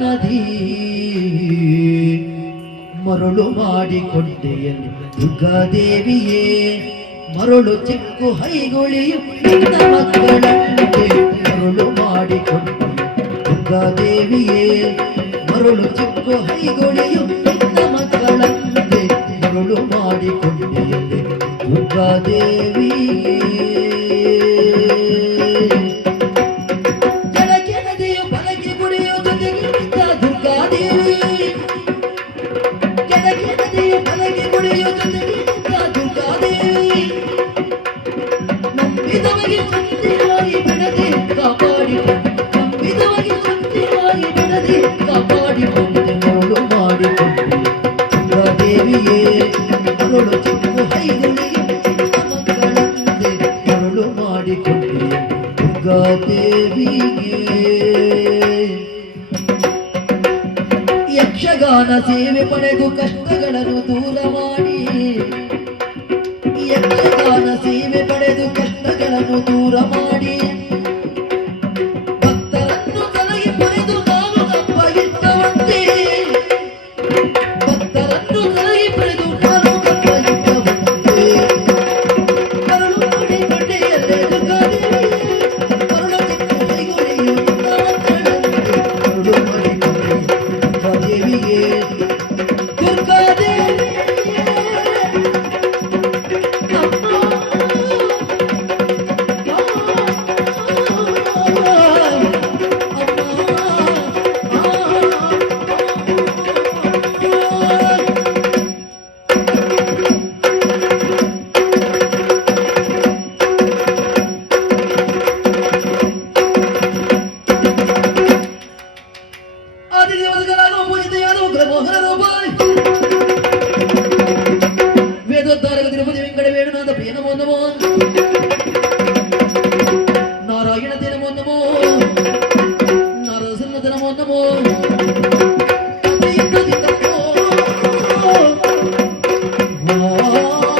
ನದಿ ಮರಳು ಮಾಡಿಕೊಂಡೆಯನು ದುರ್ಗಾದೇವಿಯೇ. ಮರಳು ಚಿಕ್ಕು ಹೈಗೊಳಿಯು ನಿನ್ನ ಮರಳು ಮಾಡಿಕೊಂಡ ದುರ್ಗಾದೇವಿಯೇ. ಮರಳು ಚಿಕ್ಕು ಹೈಗೊಳಿಯು ನಿನ್ನ ಮಕ್ಕಳಂತೆ ಮರಳು ಮಾಡಿಕೊಂಡೆಯಲ್ಲಿ ದುರ್ಗಾದೇವಿಯೇ. ದೇವಿಗೆ. ಯಕ್ಷಗಾನ ಸೇವೆ ಪಡೆದು ಕಷ್ಟಗಳನ್ನು ದೂರ ಮಾಡಿ. Oh